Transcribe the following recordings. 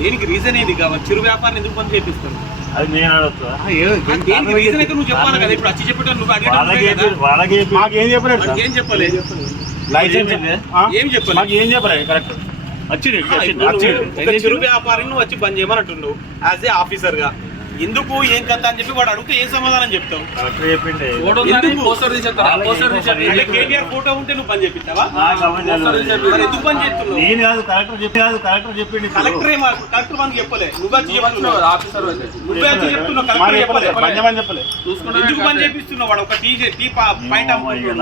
దేనికి రీజన్ ఏది కావాలి? చిరు వ్యాపారం ఎందుకు బంద్ చేపిస్తారు? అది నేను అడుగుతా దేనికి రీజన్ అయితే నువ్వు చెప్పాలి కదా? ఇప్పుడు వచ్చి చెప్పేటప్పుడు నువ్వు అడిగేటప్పుడు వాళ్ళకి చెప్పలేదు ఏం చెప్పలేదు? లైసెన్స్? ఏం చెప్పలేదు? మాకు ఏం చెప్పలేదు కరెక్ట్. ఒక చిరు వ్యాపారిని నువ్వు వచ్చి బంద్ చేయమని అంటున్నావు యాజ్ ఏ ఆఫీసర్గా. ఎందుకు ఏం కథ అని చెప్పి వాడు అడిగితే ఏం సమాధానం చెప్తావు? కరెక్ట్ చెప్పిండే. ఎందుకు? పోస్టర్ తీసేస్తారా? వాళ్ళకి పోస్టర్ ఏం తీసేయండి. అంటే కేటీఆర్ ఫోటో ఉంటే నువ్వు తెలియదు. మరి ఎందుకు చేస్తున్నావు? నేను కాదు కలెక్టర్ చెప్పి కాదు కలెక్టర్ చెప్పిండు ఇప్పుడు. కలెక్టర్ ఏమో కలెక్టర్ మనకి చెప్పలే. నువ్వు చెప్తున్నావు. నువ్వే చెప్తున్నావు. కలెక్టర్ చెప్పలే ఎందుకు చేపిస్తున్నావు? వాడు ఒక టీ టీ పాయింట్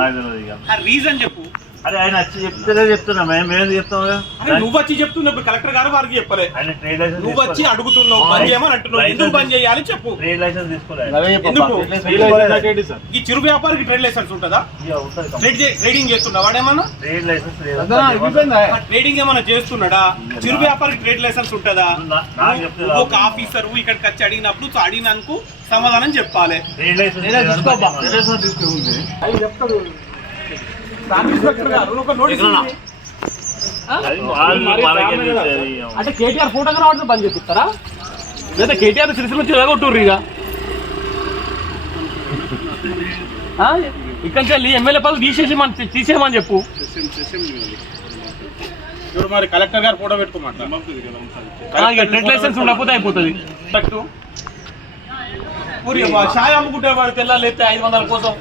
రీజన్ చెప్పు. అరే ఆయన వచ్చి చెప్తేనే చెప్తున్నా. మేము చెప్తాం కదా. అరే నువ్వు వచ్చి చెప్తున్నావు ఇప్పుడు కలెక్టర్ గారు వారికి చెప్పలే. నువ్వు వచ్చి. అడుగుతున్నావు బంద్ చేయమని అంటున్నావు. ఎందుకు బంద్ చేయాలి చెప్పు. ఈ చిరు వ్యాపారికి ట్రేడ్ లైసెన్స్ ఉంటుందా? ట్రేడింగ్ చేస్తున్నా వాడేమన్నా? ట్రేడింగ్ ఏమైనా చేస్తున్నాడా? చిరు వ్యాపారికి ట్రేడ్ లైసెన్స్ ఉంటుందా? ఒక. ఆఫీసర్ ఇక్కడికి వచ్చి అడిగినప్పుడు అడిగినందుకు సమాధానం చెప్పాలి? అంటే కేటీఆర్ ఫోటో కనబడితే బంద్ చేపిస్తారా? లేదా కేటీఆర్ సిరిసిల నుంచి ఎలాగొట్టుర్రు ఇక? ఇక్కడి నుంచి వెళ్ళి ఎమ్మెల్యే పదవి తీసేసేమని తీసేయమని చెప్పు. ఇప్పుడు మరి కలెక్టర్ గారు ఫోటో పెట్టుకోమంట. ట్రేడ్ లైసెన్స్ ఉండకపోతే అయిపోతుంది. వా- షాయ్ అమ్ముకుంటే వాడు తెల్లాలి ఎత్తే ఐదు వందల కోసం.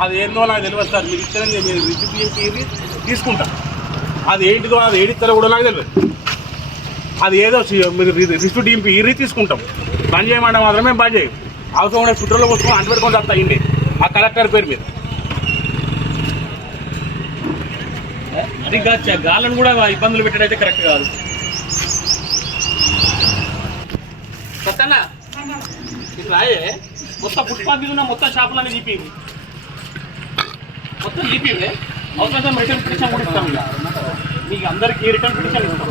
అది ఏందో నాకు తెలియదు సార్. మీరు ఇచ్చిన మీరు రిసిప్ట్ చేసి తీసుకుంటా. అది ఏంటిదో అది ఏడిస్తారో కూడా నాకు తెలియదు. అది ఏదో సి- మీరు రిసిప్ట్ డింపి ఇరి తీసుకుంటాం. బంద్ చేయమంటే మాత్రమే బంద్ చేయం. అవసరం ఉండే ఫుడ్లో పోసుకొని అంటు పెట్టుకొని వస్తా ఆ కలెక్టర్ పేరు మీద. అది ఇంకా గాలను కూడా ఇబ్బందులు పెట్టడం అయితే కరెక్ట్ కాదు. సత్యన్న ఇట్లా మొత్తం ఫుట్పాత్ మీద ఉన్న మొత్తం షాపులన్నీ చెప్పి మొత్తం చెప్పి అవసరం రిటర్న్ పిటిషన్ కూడా ఇస్తాం మీకు అందరికీ రిటర్న్ పిటిషన్ ఇస్తాం.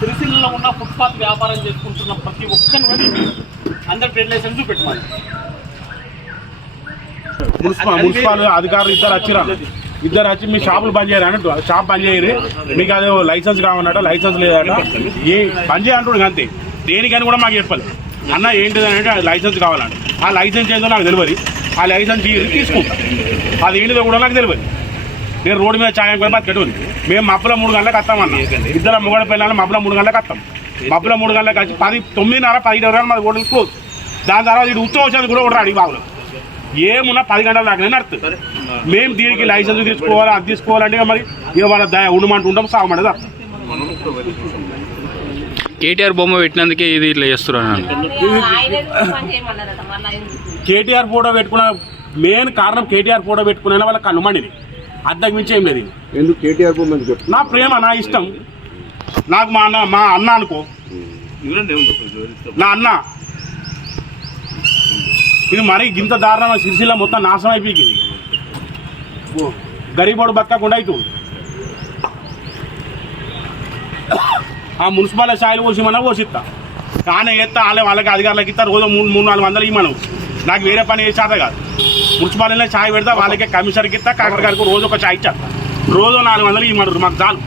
సిరిసిల్లలో ఉన్న ఫుట్పాత్ వ్యాపారం చేసుకుంటున్న ప్రతి ఒక్కరిని కూడా అందరు ట్రేడ్ లైసెన్స్ చూపెట్టమని మున్సిపల్ మున్సిపల్ అధికారులు ఇద్దరు వచ్చిరా ఇద్దరు వచ్చి మీ షాపులు బంద్ చేయరు అన్నట్టు. షాప్ బంద్ చేయరు. మీకు అదే లైసెన్స్ కావాలన్నట లైసెన్స్ లేదట. ఏ బంద్ చేయంటాడు అంతే. దేనికని కూడా మాకు చెప్పాలి. అన్న ఏంటిది అంటే లైసెన్స్ కావాలంట. ఆ లైసెన్స్ ఏందో నాకు తెలియదు. ఆ లైసెన్స్ తీసుకుంటా. అది ఏంటిదో కూడా నాకు తెలియదు. నేను రోడ్డు మీద ఛాయం కూడా బతికెట్టు మేము మబ్బుల మూడు గంటలకు వస్తామన్న. ఇద్దరు మొగడ పిల్లలు మబ్బుల మూడు గంటలకు వస్తాం. మబ్బుల మూడు గంటలకు వచ్చి పది తొమ్మిదిన్నర పది వరకు మాది హోటల్ క్లోజ్ దాని తర్వాత ఇటు ఉత్సవం వచ్చేది కూడా ఒకటి అడిగి బాబులు ఏమున్నా పది గంటల దాకా నడుతుంది మేము దీనికి లైసెన్స్ తీసుకోవాలి అది తీసుకోవాలంటే మరి ఇక వాళ్ళ దయ ఉండమంటూ ఉంటాం సాగమంటే తప్ప కేటీఆర్ బొమ్మ పెట్టినందుకే ఇది ఇట్లా చేస్తున్నాను కేటీఆర్ ఫోటో పెట్టుకున్న మెయిన్ కారణం కేటీఆర్ ఫోటో పెట్టుకునే వాళ్ళకి కనుమండిది అద్దకు మించి ఏం లేదు. ఎందుకు కేటీఆర్ నా ప్రేమ నా ఇష్టం. నాకు మా అన్న మా అన్న అనుకో. నా అన్న. ఇది మరి గింత దారుణమైన సిరిసిల్ల మొత్తం నాశనం అయిపోయింది. గరీబోడు బతకకుండా అవుతుంది ఆ మున్సిపల్ స్థాయిలు పోసిమన్నా పోసిస్తా. కానీ ఎత్తా వాళ్ళే వాళ్ళకి అధికారులకు ఇస్తా రోజు మూడు మూడు నాలుగు వందలు ఇవ్వను నాకు వేరే పని ఏ చేత కాదు. మున్సిపాలిటీలో ఛాయ్ పెడతా వాళ్ళకే కమిషనర్కి ఇస్తా కలెక్టర్ గారికి రోజు ఒక ఛాయ్ ఇచ్చేస్తా. రోజు నాలుగు వందలు ఇవ్వమన్నారు మాకు చాలు.